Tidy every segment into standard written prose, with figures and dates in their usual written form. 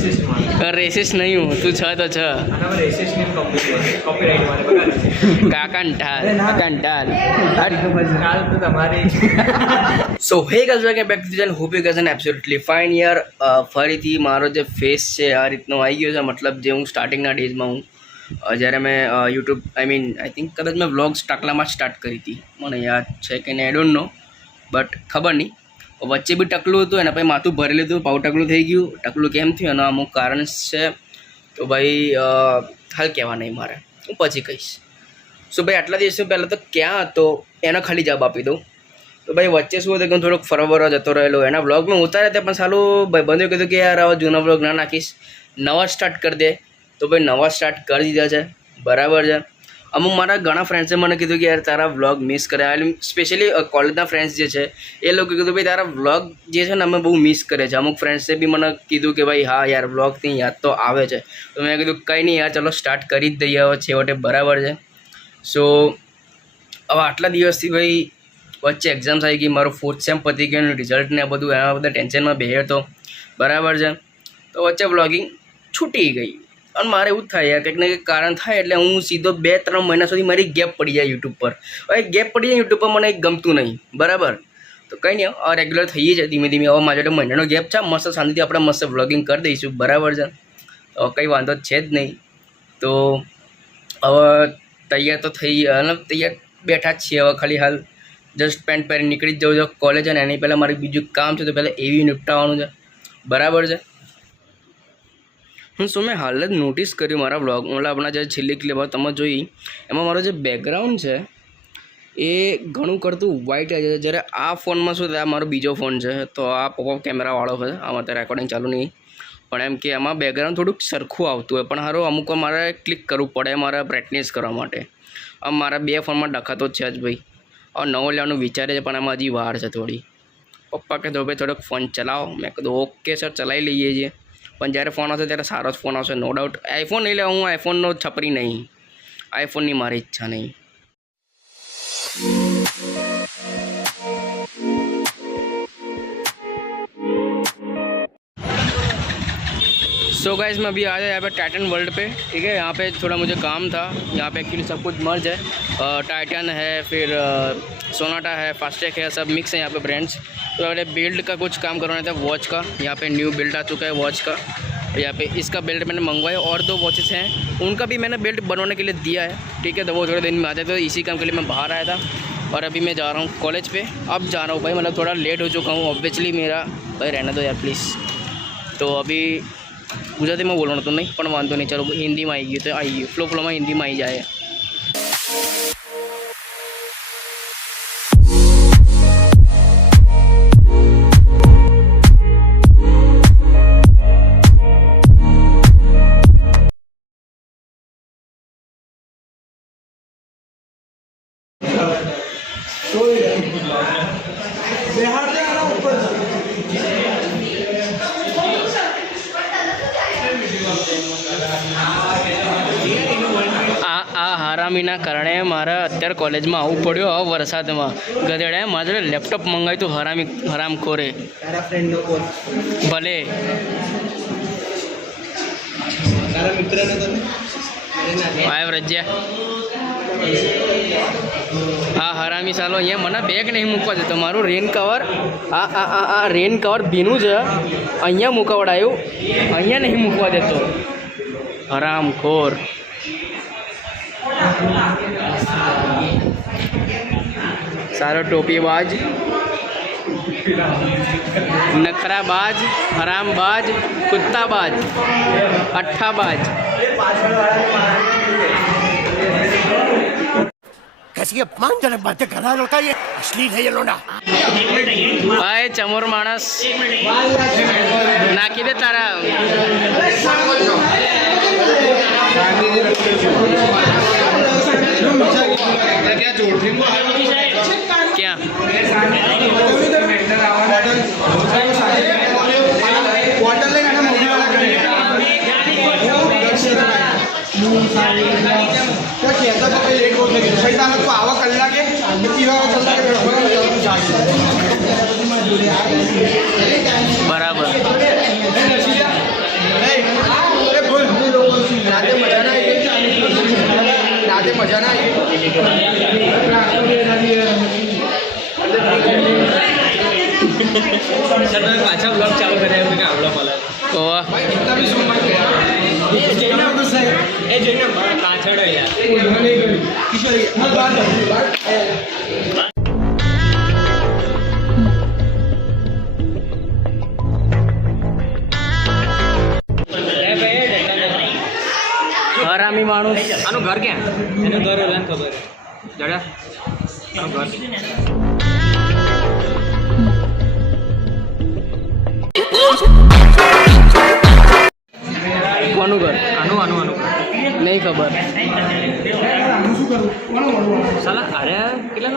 Resist नहीं हूँ तू छ तो छ so hey guys welcome back to channel hope you guys are absolutely fine यार ફરીથી મારો જે ફેસ છે આ રીતનો આવી ગયો છે મતલબ જે હું સ્ટાર્ટિંગના ડેઝમાં હું જ્યારે મેં YouTube I mean I think કદાચ મેં વ્લોગ્સ ટકલામાં સ્ટાર્ટ કરી હતી મને યાદ છે કે નહીં આઈ ડોન્ટ નો બટ ખબર નહીં વચ્ચે બી ટકલું હતું એના પછી માથું ભરી લીધું પાઉ ટકલું થઈ ગયું ટકલું કેમ થયું એનો અમુક કારણ છે તો ભાઈ હાલ કહેવા નહીં મારે હું પછી કહીશ સો ભાઈ આટલા દિવસો પહેલાં તો ક્યાં હતો એનો ખાલી જવાબ આપી દઉં તો ભાઈ વચ્ચે શું હતું કે હું થોડોક ફરવા જતો રહેલો એના વ્લોગ મેં ઉતાર્યા હતા પણ સાલું ભાઈ બંધુએ કીધું કે યાર આવા જૂના વ્લોગ ના નાખીશ નવા સ્ટાર્ટ કરી દે તો ભાઈ નવા સ્ટાર્ટ કરી દીધા છે બરાબર છે અમુક મારા ઘણા ફ્રેન્ડ્સે મને કીધું કે યાર તારા વ્લોગ મિસ કર્યા સ્પેશિયલી કોલેજના ફ્રેન્ડ્સ જે છે એ લોકો કીધું ભાઈ તારા વ્લોગ જે છે ને અમે બહુ મિસ કરે છે અમુક ફ્રેન્ડ્સે બી મને કીધું કે ભાઈ હા યાર વ્લોગની યાદ તો આવે છે તો મેં કીધું કંઈ નહીં યાર ચલો સ્ટાર્ટ કરી જ દઈએ હવે છેવટે બરાબર છે સો હવે આટલા દિવસથી ભાઈ વચ્ચે એક્ઝામ્સ આવી ગઈ મારું 4th સેમ પતી ગયું રિઝલ્ટ ને બધું એના બધા ટેન્શનમાં બેહ્યો હતો બરાબર છે તો વચ્ચે વ્લોગિંગ છૂટી ગઈ અને મારે એવું જ થાય યાર કંઈક ને કંઈક કારણ થાય એટલે હું સીધો 2-3 મહિના સુધી મારી ગેપ પડી જાય યુટ્યુબ પર હવે ગેપ પડી જાય યુટ્યુબ પર મને ગમતું નહીં બરાબર તો કંઈ નહીં હવે રેગ્યુલર થઈ જાય ધીમે ધીમે હવે મારા મહિનાનો ગેપ છે મસ્ત શાંતિથી આપણે મસ્ત વ્લોગિંગ કરી દઈશું બરાબર છે તો કંઈ વાંધો છે જ નહીં તો હવે તૈયાર તો થઈ તૈયાર બેઠા જ છીએ હવે ખાલી હાલ જસ્ટ પેન્ટ પહેરી નીકળી જ જવું છે કોલેજ અને એની પહેલાં મારે બીજું કામ છે તો પહેલાં એવી નિપટાવવાનું છે બરાબર છે શું મેં હાલ જ નોટિસ કર્યું મારા વ્લોગ મતલબ આપણા જે છેલ્લી ક્લિપ તમે જોઈ એમાં મારો જે બેકગ્રાઉન્ડ છે એ ઘણું કરતું વ્હાઇટ આવે છે જ્યારે આ ફોનમાં શું થાય મારો બીજો ફોન છે તો આ પોપઅપ કેમેરાવાળો છે આમાં તો રેકોર્ડિંગ ચાલુ નહીં પણ એમ કે એમાં બેકગ્રાઉન્ડ થોડુંક સરખું આવતું હોય પણ સારું અમુક મારે ક્લિક કરવું પડે મારે બ્રાઇટનેસ કરવા માટે આમ મારા 2 ફોનમાં ડખાતો જ છે જ ભાઈ હવે નવો લેવાનું વિચારે છે પણ એમાં હજી વાર છે થોડી પપ્પા કે તો ભાઈ થોડોક ફોન ચલાવો મેં કીધું ઓકે સર ચલાવી લઈએ છીએ પણ જ્યારે ફોન આવશે ત્યારે સારો જ ફોન આવશે નો ડાઉટ આઈફોન નહીં લેવા હું આઈફોનનો છપરી નહીં આઈફોનની મારી ઈચ્છા નહીં सो गाइस मैं अभी आया यहाँ पे टाइटन वर्ल्ड पे ठीक है यहाँ पे थोड़ा मुझे काम था यहाँ पे एक्चुअली सब कुछ मर्ज है टाइटन है फिर सोनाटा है फास्टेक है सब मिक्स है यहाँ पे ब्रांड्स तो पहले बिल्ड का कुछ काम करवाना था वॉच का यहाँ पे न्यू बिल्ड आ चुका है वॉच का यहाँ पे इसका बेल्ट मैंने मंगवाया और 2 वॉचेस हैं उनका भी मैंने बेल्ट बनवाने के लिए दिया है ठीक है तो वो थोड़े दिन में आ जाए तो इसी काम के लिए मैं बाहर आया था और अभी मैं जा रहा हूँ कॉलेज पे अब जा रहा हूँ भाई मतलब थोड़ा लेट हो चुका हूँ ऑब्वियसली मेरा भाई रहना दो यार प्लीज़ तो अभी गुजराती में बोलना तो नहीं पण वांधो नहीं चलो हिंदी में आई गई तो आई गई फ्लो में हिंदी में आई जाए આ હરામીના કારણે મારે અત્યારે કોલેજમાં આવવું પડ્યું હવે વરસાદમાં ગધેડાએ મારે લેપટોપ મંગાવ્યું હતું હરામખોરે ભલે આવ્યો રજ્યા હા હરામી સાલો અહીંયા મને બેગ નહીં મૂકવા દેતો મારું રેન કવર આ રેન કવર ભીનું છે અહીંયા મૂકવડાયું અહીંયા નહીં મૂકવા દેતો હરામખોર सारो टोपीबाज नखराबाज हरामबाज कुत्ताबाज अट्ठाबाज कैसी अपमानजनक बातें कर रहा लड़का ये अश्लील है ये लोंडा भाई चमोर मानस नाकी दे तारा क्या बराबर તમે પાછા બ્લોગ ચાલુ કર્યા એવું કે આવડો મળે ઓવા એ જોઈને પાછળ યાર હરામી માણસ. આનું ઘર ક્યાં એનું ઘર ઓલાને ખબર જડા આનું ઘર કોનું ઘર? આનું આનું આનું નહીં ખબર. સાલા અરે કેટલા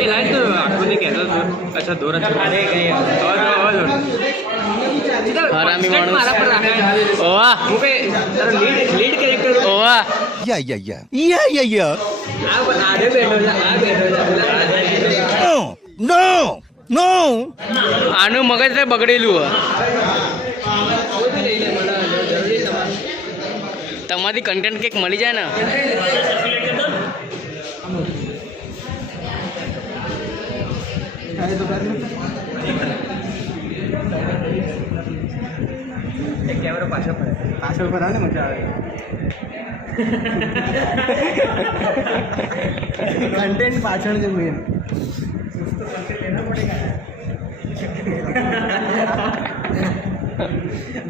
એ લાઈટ તો આખું કહેતો હતો અચ્છા દોર હરામી માણસ. મારા પર રાખે ઓવા હું કઈ તારો લીડ કેરેક્ટર ઓવા Yeah. આ આડે બેઠો છે આ બેઠો છે No. આનું મગજ તો બગડેલું હે. તમારી કન્ટેન્ટ કંઈક મળી જાય ને. એક કેમેરો પાછળ ફરાવે ને મજા આવે કન્ટેન્ટ પાછળ છે મેન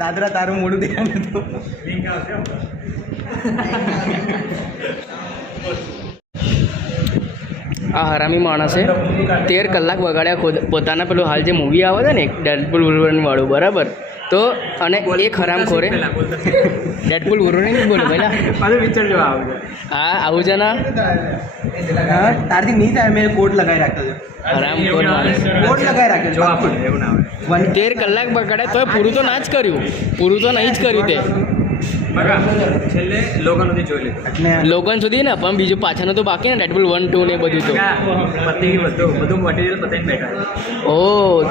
દાદરા તારું મોડું ધ્યાન હતું આ હરામી માણસે 13 કલાક બગાડ્યા પોતાના પેલું હાલ જે મૂવી આવે છે ને ડેડપુલ વુલ્વરીન વાળું બરાબર તો અને એક હરામખોરે ડેડપુલ વુલ્વરીન નહીં બોલો પહેલા પાછું પિક્ચર જોવા આવે હા આવું છે ને હા તારથી નહીં થાય મેં કોટ લગાવી રાખ્યો છે હરામખોર માણસ કોટ લગાવી રાખ્યો જો આપણે એવું ના આવે 13 કલાક બગાડ્યા તોય પૂરું તો ના જ કર્યું પૂરું તો નહીં જ કર્યું તે બગા છેલ્લે લોગન સુધી જોઈ લીધું લોગન સુધી ને પણ બીજું પાછળનું તો બાકી ને ડેડપુલ 1 2 ને એ બધું તો પતિ બધું મટીરિયલ પતાઈને બેઠા ઓ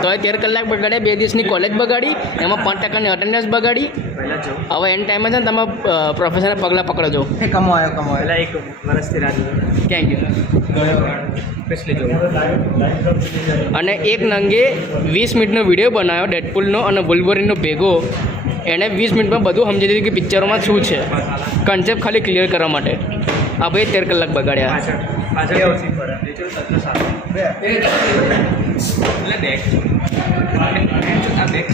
તોય 13 કલાક બગાડ્યા 2 દિવસની કોલેજ બગાડી એમાં 5% અટેન્ડન્સ બગાડી પહેલા જો હવે એન્ડ ટાઈમે છે ને તમે પ્રોફેસરના પગલાં પકડજો એ કમાયો પહેલા એક વર્ષથી રાહ જોઈ ક્યાં ગયું સ્પેશલી જો અને એક નંગે 20 મિનિટનો વિડીયો બનાવ્યો ડેડપુલનો અને વુલ્વરીનનો ભેગો એણે 20 મિનિટમાં બધું સમજી દીધું કે પિક્ચરોમાં શું છે કન્સેપ્ટ ખાલી ક્લિયર કરવા માટે આ ભાઈ 13 કલાક બગાડ્યા પાછળ એટલે બેક આ બેક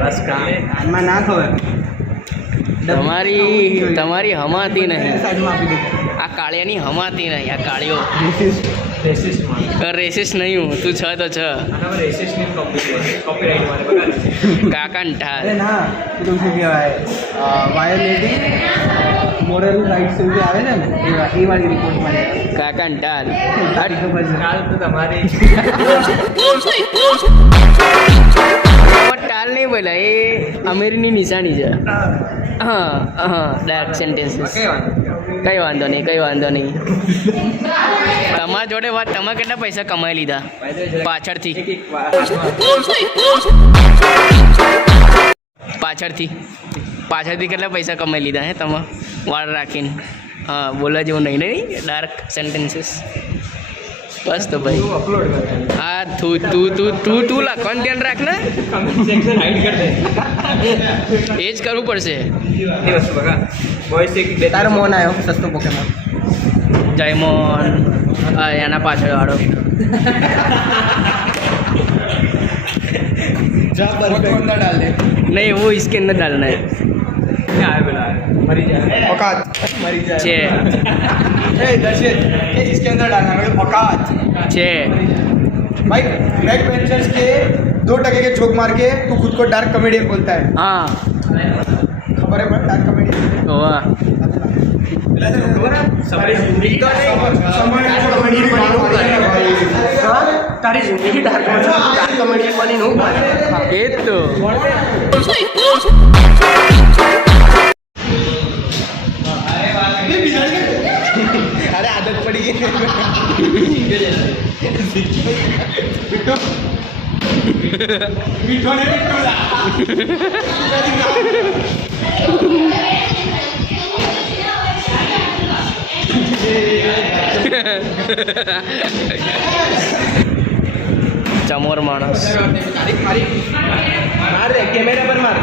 બસ કાનમાં ના ખબર તમારી હમાતી નહીં સાઈડમાં આપી દે આ કાળિયાની હમાતી નહીં આ કાળીઓ રેસિસ્ટમાં રેસિસ નહીં હું તું છ તો છ આના રેસિસ્ટની કોપીરાઇટ મારે બગાડે કાકા ઠાર અરે ના પેલું શું કહેવાય વાયોલેટિંગ મોરલ રાઇટ્સ એવું જે આવે છે ને એ વાળી રિપોર્ટ મળે કાકા ઠાર કાલ તો તમારી ટાલ નહીં બોલા એ અમીરની નિશાની છે હા હા ડાયરેક્ટ સેન્ટેન્સીસ કઈ વાંધો નહીં તમારા જોડે વાત તમે કેટલા પૈસા કમાઈ લીધા પાછળથી કેટલા પૈસા કમાઈ લીધા હે તમે વાળ રાખીને હા બોલા જેવું નહીં ડાર્ક સેન્ટેન્સીસ બસ તો ભાઈ હા તું લખવાનું ધ્યાન રાખ ને એ જ કરવું પડશે તારો મોન આવ્યો સસ્તો પોકેમોન જયમોન હા એના પાછળ વાળો नहीं वो इसके अंदर डालना है औकात मरी जाए छे दर्शित इसके अंदर डालना है औकात छे भाई बैक बेंचर्स के 2% के जोक मार के तू खुद को डार्क कॉमेडियन बोलता है हाँ खबर है पर डार्क कॉमेडियन वाह તારી જિંદગી ડાર્ક કોમેડિયન બની નો એ તો अरे आदत पड़ी गई बिट्टू ने बिट्टू ચમોર માણસ. કેમેરા પર માર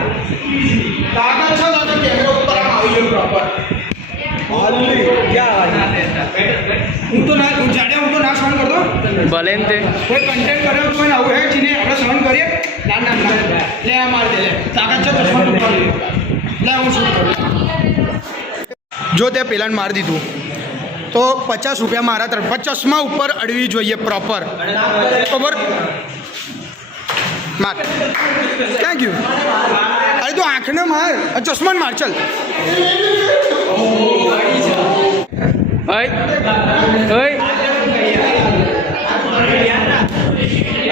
હું તો ના સહન કરતો ભલે ને તે કોઈ કન્ટેન્ટ કર્યો તો આવું હે જીને આપણે સહન કરીએ ના લે આ માર દે લે તાકાત છે તો સહન કરી લે હું શું કરું જો તે પેલાને મારી દીધું તો 50 રૂપિયા મારા તરફ 50 ઉપર અડવી જોઈએ પ્રોપર ખબર માર ક્યાં ગયું અરે તો આંખને માર ચશ્માને માર ચાલ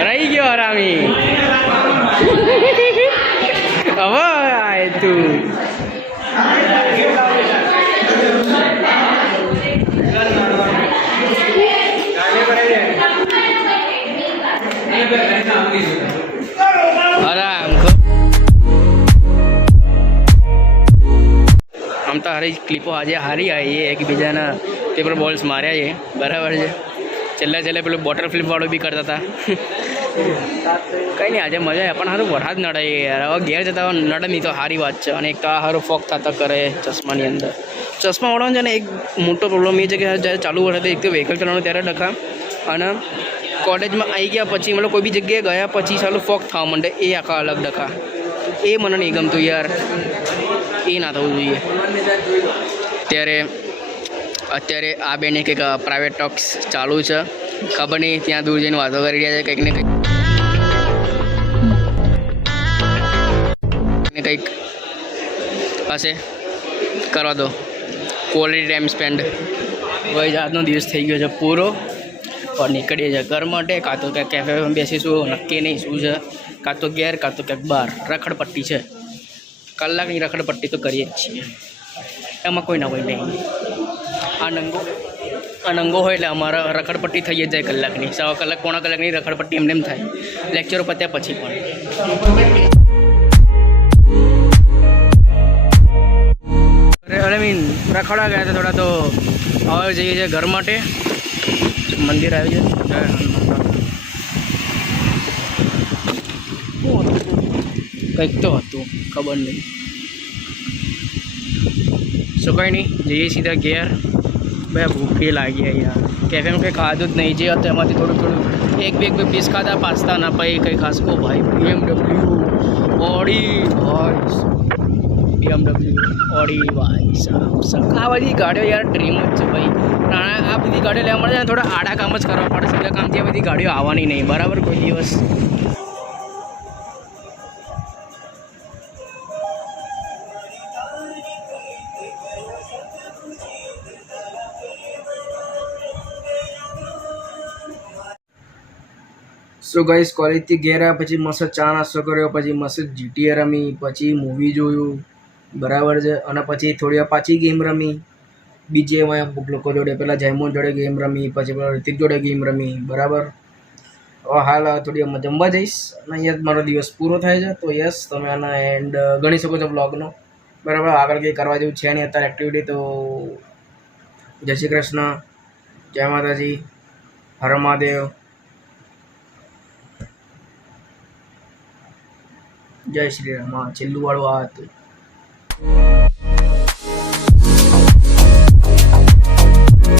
રહી ગયો હરામી. હવે આય તું આમ તો હારી ક્લિપો આજે હારી આવી એકબીજાના પેપર બોલ્સ માર્યા છે બરાબર છે. છેલ્લે પેલું બોટર ફ્લિપ વાળું બી કરતા હતા. કંઈ નહીં આજે મજા આવે પણ સારું વરસાદ નડે યાર. હવે ઘેર જતા નડે નહીં તો સારી વાત છે. અને એક તો આ સારું ફોક થતા કરે ચશ્માની અંદર. ચશ્મા વાળવાનો છે ને એક મોટો પ્રોબ્લેમ એ છે કે જ્યારે ચાલુ વરસાદ એક તો વ્હીકલ ચલાવવાનું ત્યારે ડખા અને કોલેજમાં આવી ગયા પછી મતલબ કોઈ બી જગ્યાએ ગયા પછી ચાલુ ફોક થવા માંડે એ આખા અલગ ડખા. એ મને નહીં ગમતું યાર. એ ના થવું જોઈએ. અત્યારે આ બેને કંઈક પ્રાઇવેટ ટોક્સ ચાલુ છે. ખબર નહીં ત્યાં દૂર જઈને વાતો કરી રહ્યા છે કંઈક ને કંઈક હશે કરવા દો. ક્વોલિટી ટાઈમ સ્પેન્ડ ભાઈ આજનો દિવસ થઈ ગયો છે પૂરો. પણ નીકળીએ છીએ ઘર માટે કાં તો ક્યાંક કેફેમાં બેસીશું નક્કી નહીં શું છે. કાં તો ઘેર કાં તો ક્યાંક બહાર. રખડપટ્ટી છે કલાકની રખડપટ્ટી તો કરીએ જ છીએ. એમાં કોઈ ના કોઈ નહીં. આ નંગો હોય એટલે અમારા રખડપટ્ટી થઈ જ જાય કલાકની. 1.25 કલાક પોણા કલાકની રખડપટ્ટી એમને એમ થાય લેક્ચરો પત્યા પછી પણ. અરે મીન રખડવા ગયા હતા થોડા તો હવે જઈએ છીએ ઘર માટે. મંદિર આવ્યું છે કંઈક તો હતું ખબર નહીં. શું કંઈ નહીં જઈએ સીધા ઘેર. ભાઈ ભૂખી લાગી યાર. કેફેમાં કંઈ ખાધું જ નહીં. જે હતું એમાંથી થોડું એક બે પીસ ખાધા પાસ્તાના પછી કંઈ ખાસ. ઓ ભાઈ BMW ઓડી ઓડી ભાઈ સાહેબ આ બધી ગાડીઓ યાર ડ્રીમ જ છે ભાઈ. આ બધી ગાડીઓ લેવા મળે છે થોડા આડા કામ જ કરવા પડે. સીધા કામથી આ બધી ગાડીઓ આવવાની નહીં બરાબર કોઈ દિવસ. સો ગાઈસ કોલેજથી ઘેર આવ્યા પછી મસ્ત ચા નાસ્તો કર્યો પછી મસ્ત GTA રમી પછી મૂવી જોયું બરાબર છે. અને પછી થોડી વાર પાછી ગેમ રમી બીજે અમુક લોકો જોડે. પહેલાં જયમોન જોડે ગેમ રમી પછી પેલા રિતિક જોડે ગેમ રમી બરાબર. હવે હાલ થોડી વાર જમવા જઈશ અને અહીંયા મારો દિવસ પૂરો થાય છે. તો યસ તમે આના એન્ડ ગણી શકો છો બ્લોગનો બરાબર. આગળ કંઈ કરવા જેવું છે નહીં અત્યારે એક્ટિવિટી. તો જય શ્રી કૃષ્ણ, જય માતાજી, હર મહાદેવ, જય શ્રી રામ. છેલ્લું વાળું આ હતું.